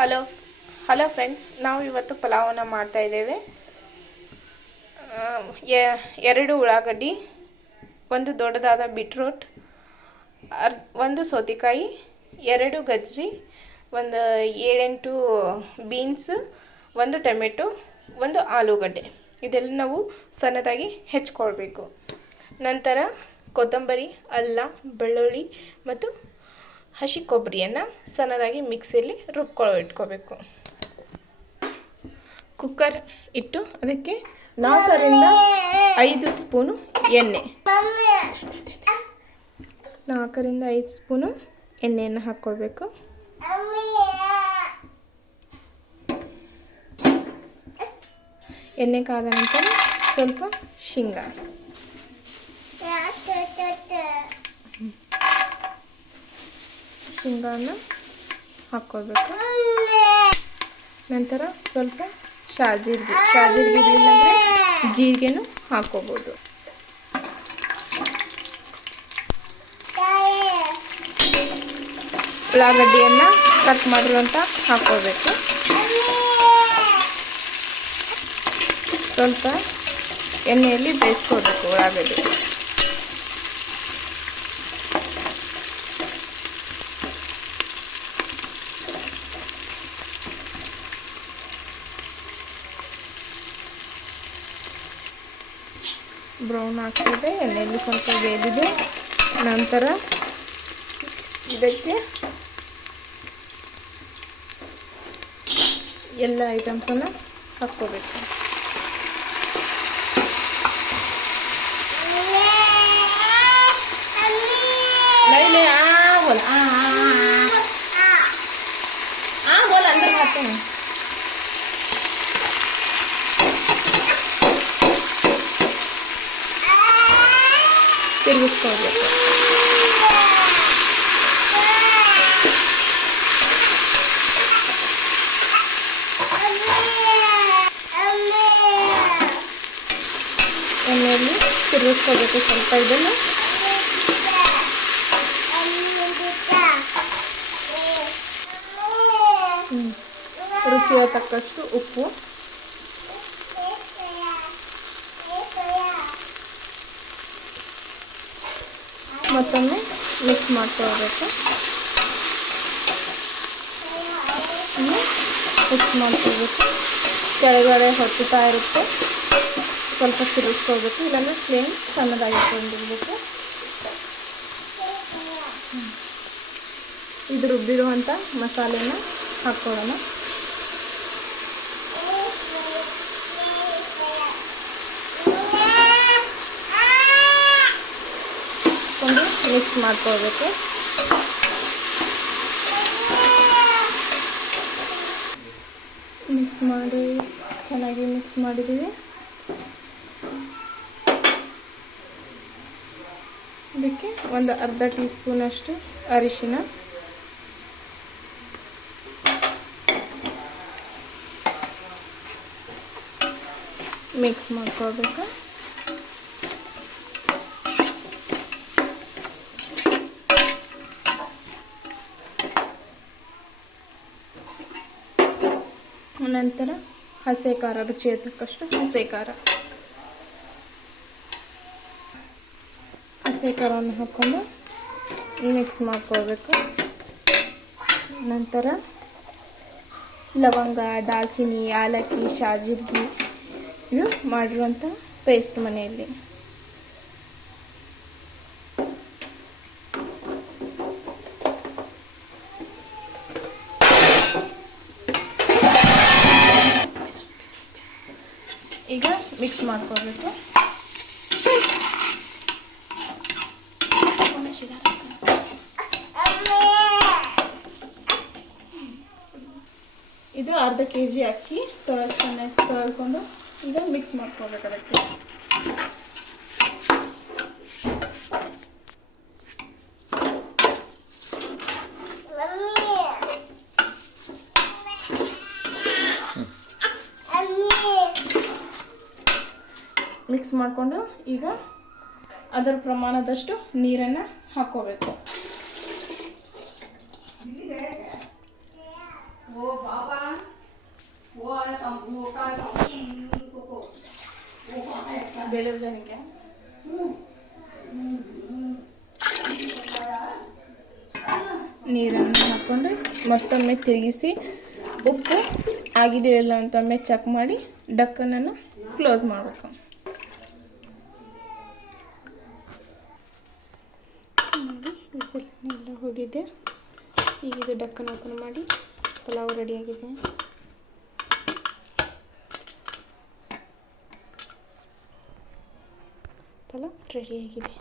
Hello hello friends, ನಾವು ಇವತ್ತು ಪಲಾವನ್ನು ಮಾಡ್ತಾ ಇದ್ದೇವೆ. 2 ಉಳ್ಳಾಗಡ್ಡಿ, ಒಂದು ದೊಡ್ಡದಾದ ಬೀಟ್ರೂಟ್, ಒಂದು ಸೌತೆಕಾಯಿ, 2 ಗಜ್ಜರಿ, ಒಂದು 7-8 ಬೀನ್ಸ್, ಒಂದು ಟೊಮೆಟೊ, ಒಂದು ಆಲೂಗಡ್ಡೆ. ಇದೆಲ್ಲ ನಾವು ಸಣ್ಣದಾಗಿ ಹೆಚ್ಚಿಕೊಳ್ಬೇಕು. ನಂತರ ಕೊತ್ತಂಬರಿ, ಅಲ್ಲ, ಬೆಳ್ಳುಳ್ಳಿ ಮತ್ತು ಹಸಿ ಕೊಬ್ಬರಿಯನ್ನು ಸಣ್ಣದಾಗಿ ಮಿಕ್ಸಿಯಲ್ಲಿ ಇಟ್ಕೋಬೇಕು. ಕುಕ್ಕರ್ ಇಟ್ಟು ಅದಕ್ಕೆ 4-5 ಸ್ಪೂನು ಎಣ್ಣೆ, 4-5 ಸ್ಪೂನು ಎಣ್ಣೆಯನ್ನು ಹಾಕ್ಕೊಳ್ಬೇಕು. ಎಣ್ಣೆ ಕಾದ ನಂತರ ಸ್ವಲ್ಪ ಶೇಂಗಾ, ಶೇಂಗಾನ ಹಾಕ್ಕೊಳ್ಬೇಕು. ನಂತರ ಸ್ವಲ್ಪ ಶಾಜೀರಿಗೆ ಇಲ್ಲಂದರೆ ಜೀರಿಗೆನೂ ಹಾಕ್ಕೋಬೋದು. ಉಳ್ಳಾಗಡ್ಡಿಯನ್ನು ಕಟ್ ಮಾಡಿರುವಂಥ ಹಾಕ್ಕೋಬೇಕು. ಸ್ವಲ್ಪ ಎಣ್ಣೆಯಲ್ಲಿ ಬೇಯಿಸ್ಕೋಬೇಕು ಉಳ್ಳಾಗಡ್ಡಿ. ಬ್ರೌನ್ ಆಗ್ತದೆ, ಎಣ್ಣೆಯಲ್ಲಿ ಸ್ವಲ್ಪ ಬೇಯ್ದಿದೆ. ನಂತರ ಇದಕ್ಕೆ ಎಲ್ಲ ಐಟಮ್ಸನ್ನು ಹಾಕ್ಕೋಬೇಕು. ತಿರುಗಿಸ್ಕೊಳ್ಬೇಕು. ಎಣ್ಣೆಯಲ್ಲಿ ತಿರುಗಿಸ್ಕೋಬೇಕು ಸ್ವಲ್ಪ. ಇದನ್ನು ರುಚಿಗೆ ತಕ್ಕಷ್ಟು ಉಪ್ಪು, ಮತ್ತೊಮ್ಮೆ ಮಿಕ್ಸ್ ಮಾಡ್ಕೊಳ್ಬೇಕು. ಮಿಕ್ಸ್ ಮಾಡ್ಕೊಳ್ಬೇಕು. ಕೆಳಗಡೆ ಹೊತ್ತುತ್ತಾ ಇರುತ್ತೆ, ಸ್ವಲ್ಪ ತಿರುಗಿಸ್ಕೊಳ್ಬೇಕು. ಇದನ್ನು ಫ್ಲೇಮ್ ಸಣ್ಣದಾಗಿಟ್ಕೊಂಡಿರ್ಬೇಕು. ಇದು ರುಬ್ಬಿರುವಂಥ ಮಸಾಲೆನ ಹಾಕ್ಕೊಳ್ಳೋಣ. ಒಂದು ಮಿಕ್ಸ್ ಮಾಡ್ಕೊಳ್ಬೇಕು. ಮಿಕ್ಸ್ ಮಾಡಿ ಚೆನ್ನಾಗಿ ಮಿಕ್ಸ್ ಮಾಡಿದ್ದೀವಿ. ಇದಕ್ಕೆ ಒಂದು ಅರ್ಧ ಟೀ ಸ್ಪೂನಷ್ಟು ಅರಿಶಿನ, ಮಿಕ್ಸ್ ಮಾಡ್ಕೊಳ್ಬೇಕು. ನಂತರ ಹಸಿ ಖಾರ, ರುಚಿಗೆ ತಕ್ಕಷ್ಟು ಹಸಿ ಖಾರವನ್ನು ಹಾಕ್ಕೊಂಡು ಮಿಕ್ಸ್ ಮಾಡ್ಕೊಳ್ಬೇಕು. ನಂತರ ಲವಂಗ, ದಾಲ್ಚಿನ್ನಿ, ಏಲಕ್ಕಿ, ಶಾಜೀರಿಗೆ ಇದು ಮಾಡಿರುವಂಥ ಪೇಸ್ಟ್ ಮನೆಯಲ್ಲಿ ಈಗ ಮಿಕ್ಸ್ ಮಾಡ್ಕೊಳ್ಬೇಕು. ಇದು ಅರ್ಧ kg ಅಕ್ಕಿ ತೊಳೆದುಕೊಂಡು ಈಗ ಮಿಕ್ಸ್ ಮಾಡ್ಕೊಳ್ಬೇಕು. ಅದಕ್ಕೆ ಮಿಕ್ಸ್ ಮಾಡಿಕೊಂಡು ಈಗ ಅದರ ಪ್ರಮಾಣದಷ್ಟು ನೀರನ್ನು ಹಾಕ್ಕೋಬೇಕು. ಬೇಳೆ ಜನಕ್ಕೆ ನೀರನ್ನು ಹಾಕ್ಕೊಂಡು ಮತ್ತೊಮ್ಮೆ ತಿರುಗಿಸಿ ಉಪ್ಪು ಆಗಿದೆಯೋ ಇಲ್ಲ ಅಂತೊಮ್ಮೆ ಚೆಕ್ ಮಾಡಿ ಡಕ್ಕನನ್ನು ಕ್ಲೋಸ್ ಮಾಡಬೇಕು. ನೋಡಿ ಬಿಸಿಲನ್ನೆಲ್ಲ ಹೋಗಿದೆ. ಈಗ ಇದು ಡಕ್ಕನ್ ಓಪನ್ ಮಾಡಿ ಪಲಾವ್ ರೆಡಿಯಾಗಿದೆ. ಪಲಾವ್ ರೆಡಿಯಾಗಿದೆ.